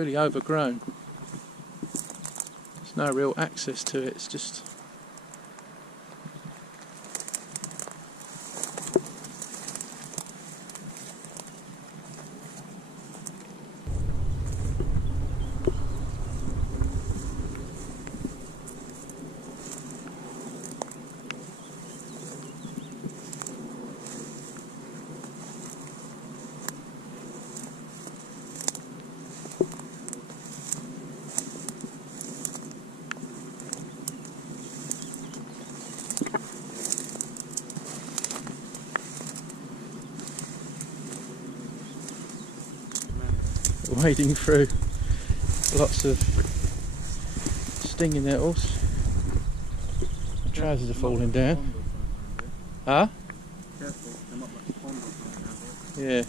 really overgrown. There's no real access to it, it's just... wading through lots of stinging nettles. My trousers are falling down. Huh? Yeah.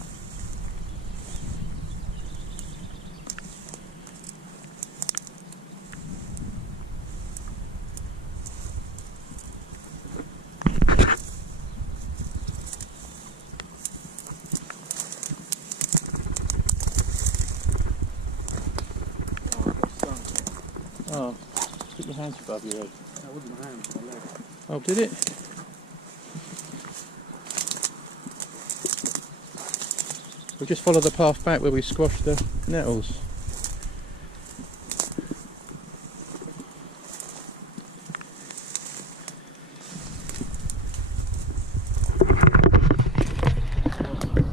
Oh, stick your hands above your head. That wasn't my hand, my leg. Oh, did it? We'll just follow the path back where we squashed the nettles.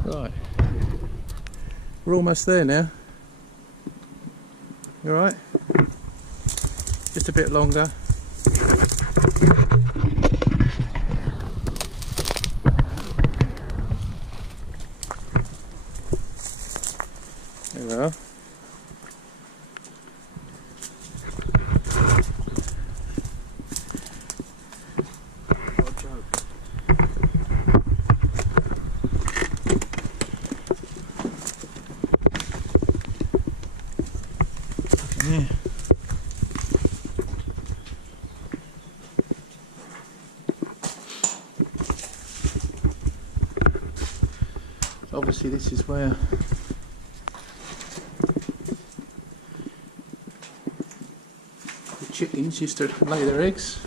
Right. We're almost there now. You alright? Just a bit longer. There we are. Yeah. Obviously this is where the chickens used to lay their eggs.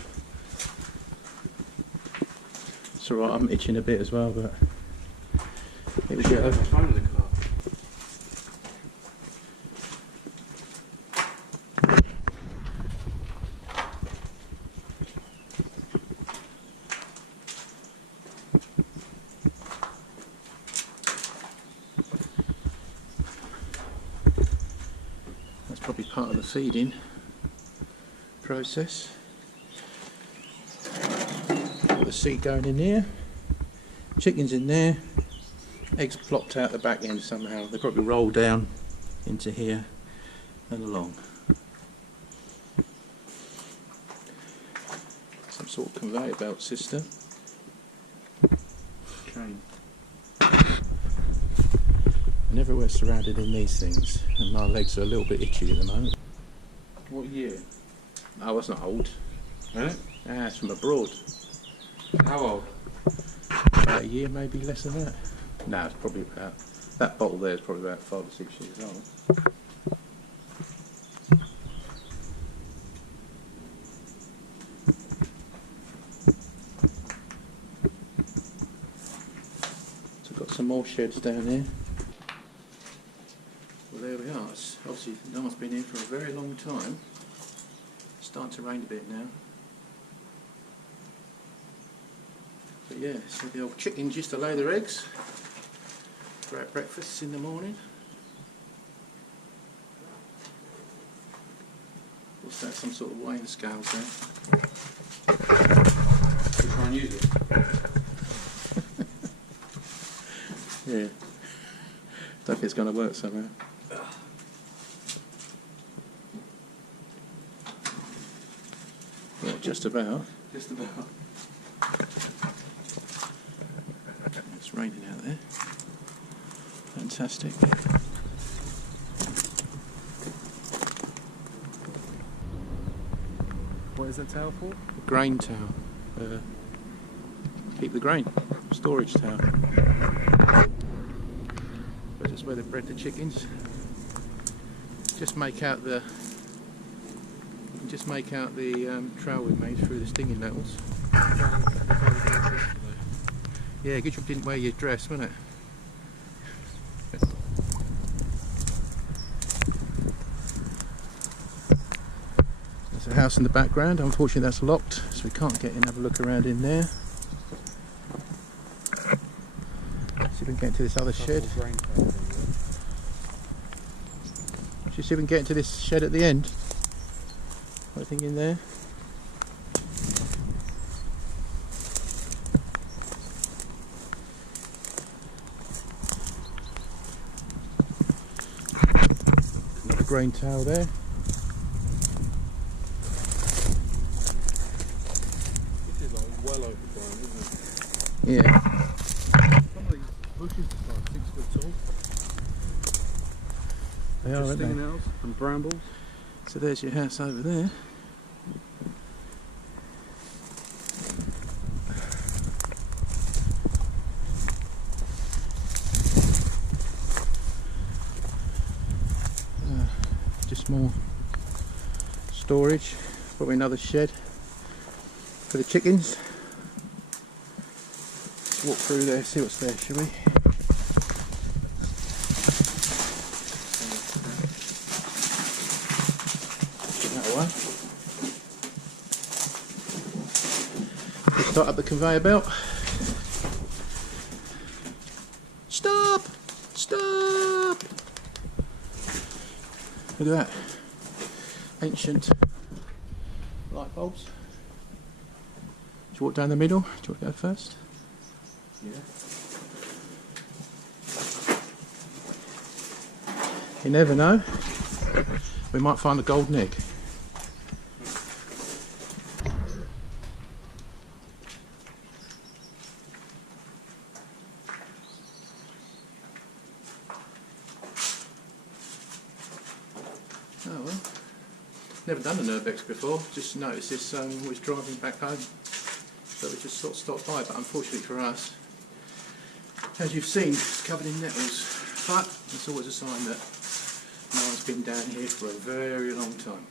It's alright, I'm itching a bit as well, but here we go. Probably part of the feeding process. Got the seat going in here, chickens in there, eggs plopped out the back end somehow. They probably roll down into here and along. Some sort of conveyor belt system. Train. And everywhere surrounded in these things, and my legs are a little bit itchy at the moment. What year? Oh, that's not old. Really? Ah, it's from abroad. How old? About a year, maybe less than that. No, it's probably about, that bottle there is probably about 5 or 6 years old. So we've got some more sheds down here. Well, there we are. It's obviously no one's been here for a very long time. It's starting to rain a bit now. But yeah, so the old chickens used to lay their eggs for our breakfasts in the morning. What's that, some sort of weighing scales there? You try and use it. Yeah. Don't think it's going to work somehow. Well, just about. Just about. It's raining out there. Fantastic. What is that towel for? Grain towel. Keep the grain. Storage towel. But that's where they bred the chickens. just make out the trail we made through the stinging nettles. Yeah, good job you didn't wear your dress, wasn't it? There's a house in the background. Unfortunately that's locked, so we can't get in and have a look around in there. See if we can get into this other shed. Just see if we can get into this shed at the end. Anything in there? Another grain towel there. This is like well overgrown, isn't it? Yeah. Some of these bushes are like 6 foot tall. They are, Just aren't stinging they? nettles and brambles. So there's your house over there. Just more storage, probably another shed for the chickens. Let's walk through there, see what's there, shall we? Put that away. Let's start up the conveyor belt. Stop! Stop! Look at that. Ancient light bulbs. Do you walk down the middle? Do you want to go first? Yeah. You never know. We might find a golden egg. Oh well. Never done an Urbex before. Just noticed this when we was driving back home. So we just sort of stopped by, but unfortunately for us, as you've seen, it's covered in nettles. But it's always a sign that no one's been down here for a very long time.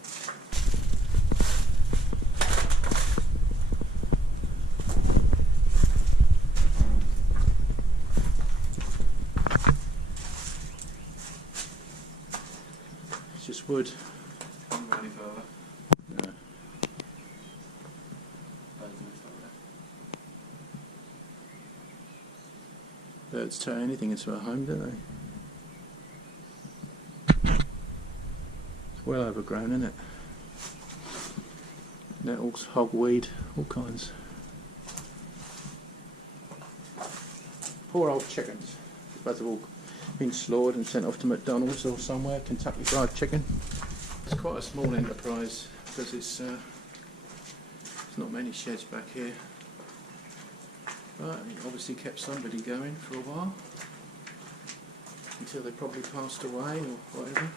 It's just wood. Can't go any further. No. Birds turn anything into a home, don't they? It's well overgrown, isn't it? Nettles, hogweed, all kinds. Poor old chickens. They've all been slaughtered and sent off to McDonald's or somewhere. Kentucky Fried Chicken. It's quite a small enterprise because it's there's not many sheds back here. But it obviously kept somebody going for a while, until they probably passed away or whatever.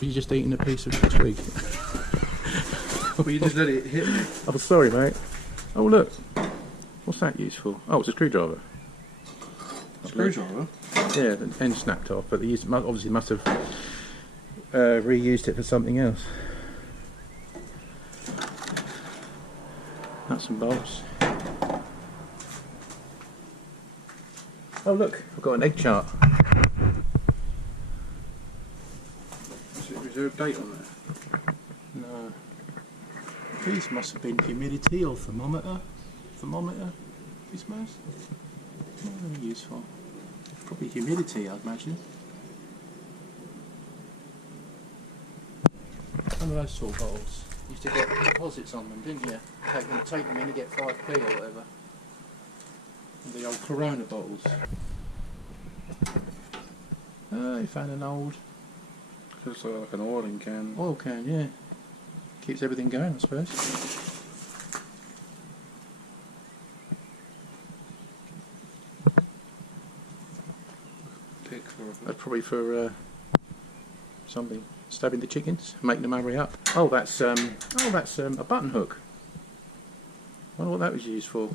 Are you just eating a piece of twig? Well, you just let it hit me. Oh, sorry, mate. Oh, look. What's that used for? Oh, it's a screwdriver. Screwdriver? Yeah, the end snapped off, but they obviously must have reused it for something else. Nuts and bolts. Oh look, I've got an egg chart. Is there a date on there? No. These must have been humidity or thermometer. Thermometer, I suppose. What are they used for? Probably humidity, I'd imagine. Some of those sort of bottles. You used to get deposits on them, didn't you? Take them in and get 5p or whatever. The old Corona bottles. Oh, you found an old Looks like an oiling can. oil can, yeah. Keeps everything going, I suppose. Pick for a That's probably for somebody stabbing the chickens, making them hurry up. Oh, that's a button hook. wonder what that was used for.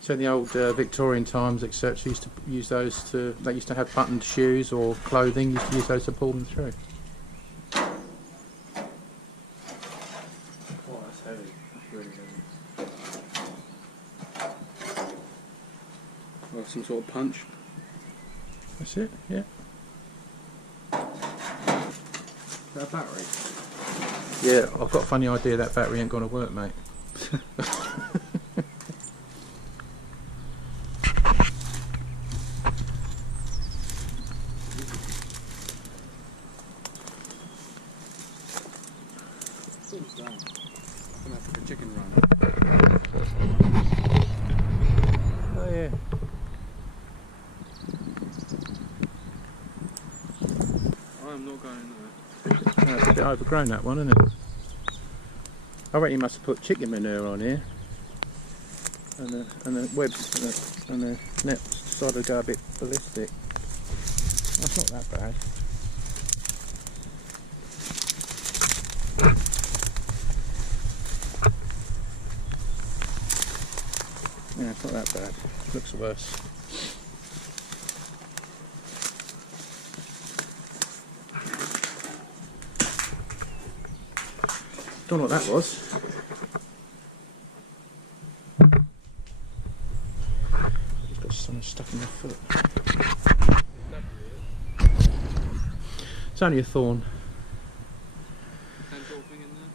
So in the old Victorian times, etc., used to use those to. They used to have buttoned shoes or clothing. Used to use those to pull them through. Oh, that's heavy. That's really heavy. Oh, some sort of punch. That's it. Yeah. Is that a battery? Yeah, I've got a funny idea that battery ain't going to work, mate. It's down. Gonna have to have a chicken run. Oh yeah. I'm not going there. No, it's a bit overgrown, that one, isn't it? I reckon you must have put chicken manure on here. And the webs and the nets decided to go a bit ballistic. That's not that bad. Yeah, it's not that bad. Looks worse. Don't know what that was. He's got something stuck in my foot. It's only a thorn. Same sort of thing in there?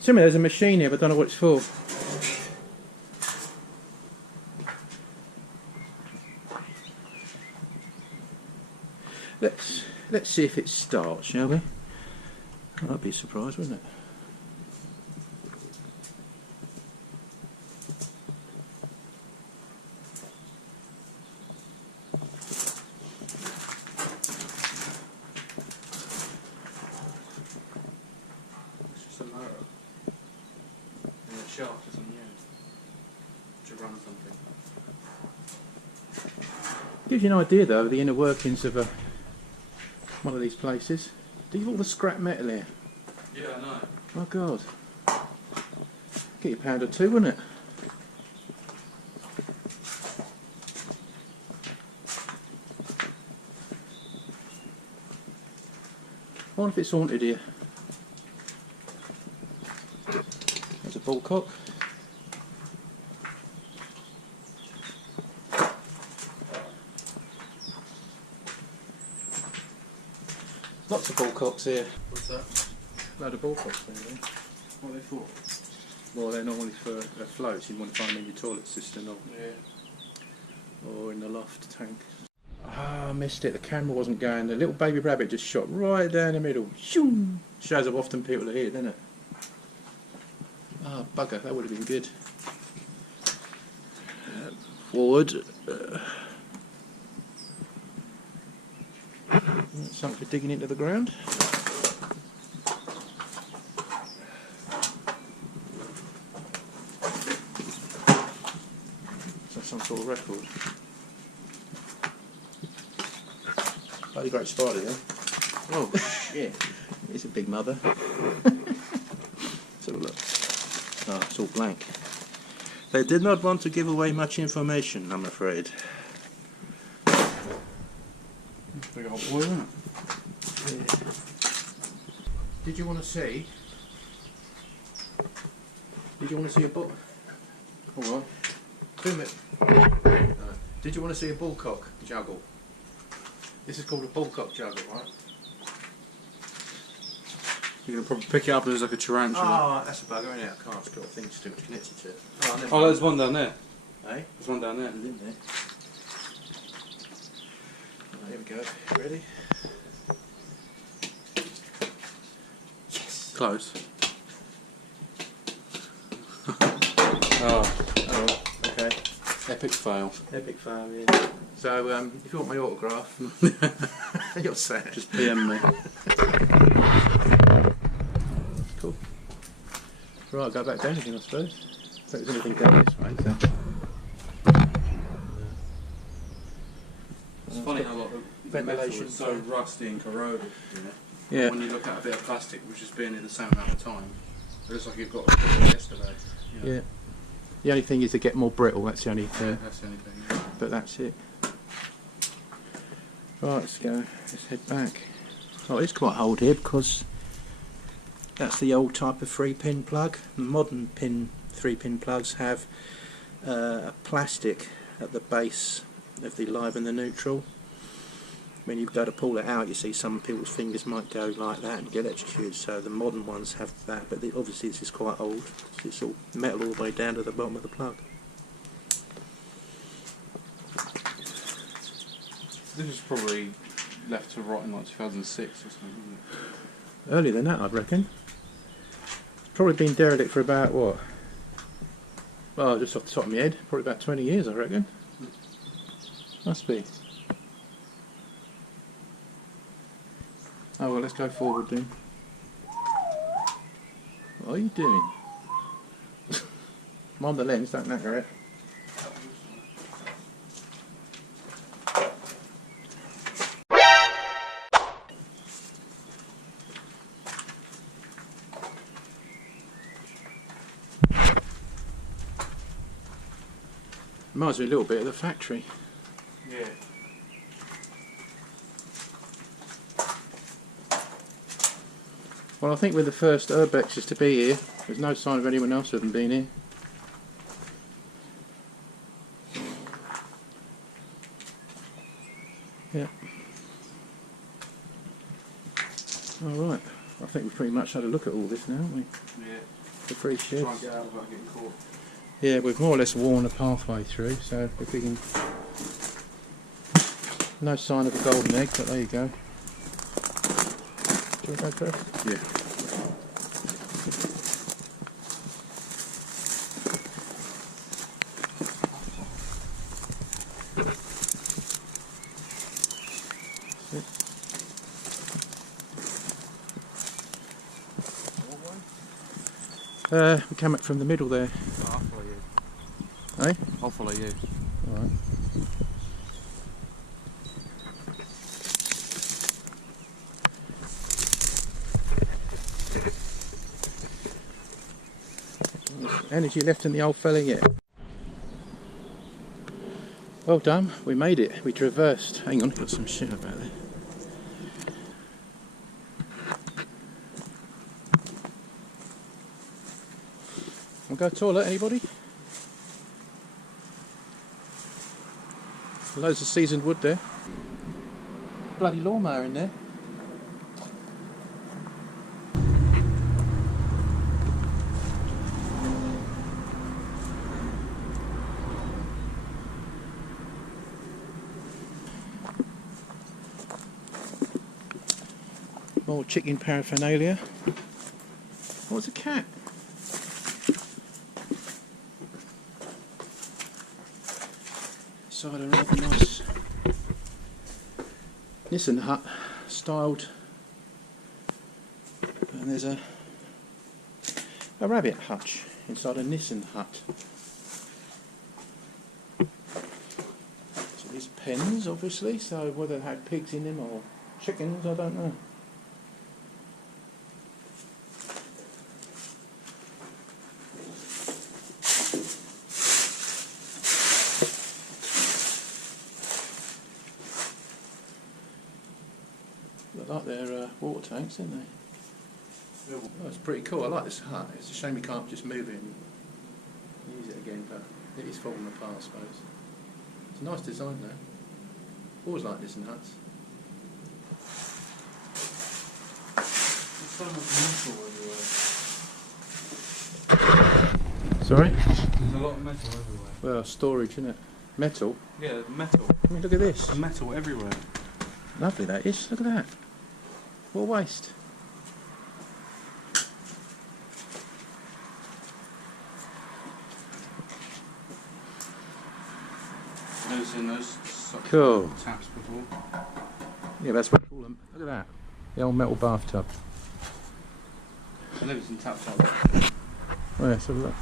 Assuming there's a machine here, but I don't know what it's for. Let's see if it starts, shall we? I'd be surprised, wouldn't it? It's just a motor. And the shaft is on the end. To run something. Gives you an idea, though, of the inner workings of one of these places. Do you have all the scrap metal here? Yeah, I know. Oh God. Get you a pound or two, wouldn't it? I wonder if it's haunted here. There's a bullcock. Lots of bullcocks here. What's that? Load of bullcocks there. What are they for? Well, they're normally for floats. You want to find them in your toilet cistern or in the loft tank. Ah, I missed it. The camera wasn't going. The little baby rabbit just shot right down the middle. Shoom! Shows how often people are here, doesn't it? Ah, bugger. That would have been good. Forward. Something for digging into the ground. That's some sort of record. Bloody great spider, yeah? Oh shit! It's a big mother. Let's have a look. Oh, it's all blank. They did not want to give away much information, I'm afraid. Big old boy, isn't it? Yeah. Did you want to see? Did you want to see a bull? Hold on. Film it. No. Did you want to see a bullcock juggle? This is called a bullcock juggle, right? You're going to probably pick it up as like a tarantula. Oh, that's a bugger, isn't it? I can't. It's got things too much connected to it. Oh, never Oh, mind. there's one down there. Eh? There's one down there. Isn't there? Right, here we go. Ready? Yes. Close. Oh, Oh, okay. epic fail. Epic fail, yeah. So, if you want my autograph, you're sad. Just PM me. Cool. Right, I'll go back down again, I suppose. So there's anything down this way, so. It's funny how like, the Ventilation. metal is so rusty and corroded. Yeah. When you look at a bit of plastic which has been here the same amount of time, It looks like you've got it yesterday. Yeah. The only thing is to get more brittle, that's the only thing. Yeah, that's the only thing. Yeah. But that's it. Right, let's go. Let's head back. Oh, it's quite old here because that's the old type of 3-pin plug. Modern 3-pin plugs have a plastic at the base of the live and the neutral. When you go to pull it out, you see some people's fingers might go like that and get electrocuted. So the modern ones have that, but obviously this is quite old. It's all metal all the way down to the bottom of the plug. This was probably left to rot in like 2006 or something, wasn't it? Earlier than that, I'd reckon. It's probably been derelict for about, what? Well, just off the top of my head, probably about 20 years, I reckon. Must be. Oh, well, let's go forward then. What are you doing? Mind the lens, don't knacker it. Reminds me a little bit of the factory. Yeah. Well, I think we're the first Urbexes to be here. There's no sign of anyone else who hasn't been here. Yeah. Alright, I think we've pretty much had a look at all this now, haven't we? Yeah. The three sheds. Try and get out without getting caught. Yeah, we've more or less worn a pathway through, so if we can... No sign of a golden egg, but there you go. Do you want to go first? Yeah. We come up from the middle there. I'll follow you. Eh? I'll follow you. Alright. Energy left in the old fella yet? Well done, we made it. We traversed. Hang on, got some shit about there. Want to go to the toilet, anybody? Loads of seasoned wood there. Bloody lawnmower in there. More chicken paraphernalia. Oh, it's a cat. Side of rather nice Nissen hut styled, and there's a rabbit hutch inside a Nissen hut. So these pens, obviously, so whether they had pigs in them or chickens, I don't know. Look like they're water tanks, aren't they? Oh, it's pretty cool. I like this hut. It's a shame you can't just move it and use it again, but it is falling apart, I suppose. It's a nice design though. Always like this in huts. There's so much metal everywhere. Sorry? There's a lot of metal everywhere. Well, storage, isn't it? Metal. Yeah, metal. I mean, look at this. There's metal everywhere. Lovely that is. Look at that. What a waste. Never seen those such Cool. taps before. Yeah, that's what I call them. Look at that. The old metal bathtub. I've never seen taps like that. Oh, yeah, so look.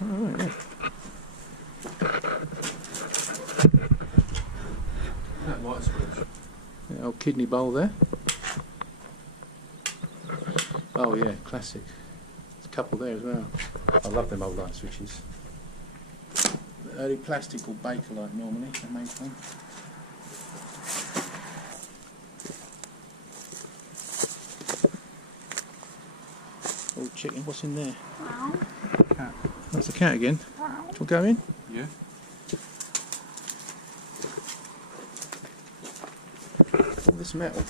Oh, right, yeah. That light switch. The old kidney bowl there. Oh yeah, classic. There's a couple there as well. I love them old light switches. Early plastic or Bakelite normally, they made from. Oh, chicken, what's in there? Cat. That's the cat again. Shall we go in? Yeah. All this metal.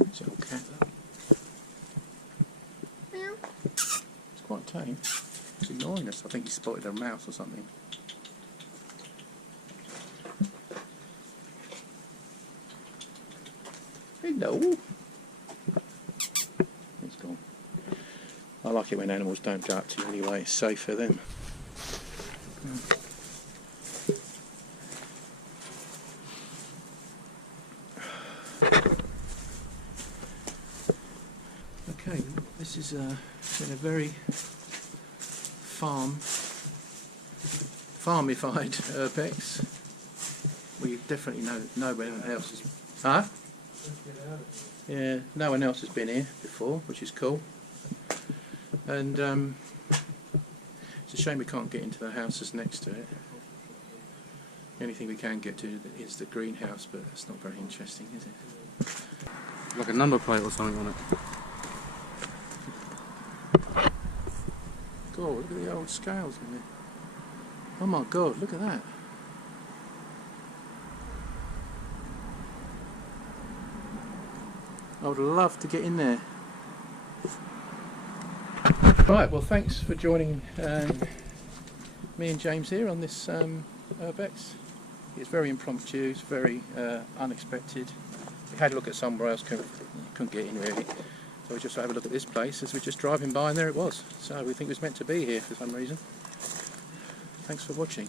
It's a little cat, look. It's quite tame. It's ignoring us. I think he spotted a mouse or something. Hello. It's gone. I like it when animals don't go up to you anyway. It's safe for them. Okay, this is in a very farmified Urbex. We definitely know where anyone else is. Huh? Yeah, no one else has been here before, which is cool. And it's a shame we can't get into the houses next to it. The only thing we can get to is the greenhouse, but that's not very interesting, is it? Like a number plate or something on it. God, look at the old scales in there. Oh my God, look at that. I would love to get in there. Right, well thanks for joining me and James here on this Urbex. It's very impromptu, it's very unexpected. We had a look at somewhere else, couldn't get in really. So we just had a look at this place as we were just driving by and there it was. So we think it was meant to be here for some reason. Thanks for watching.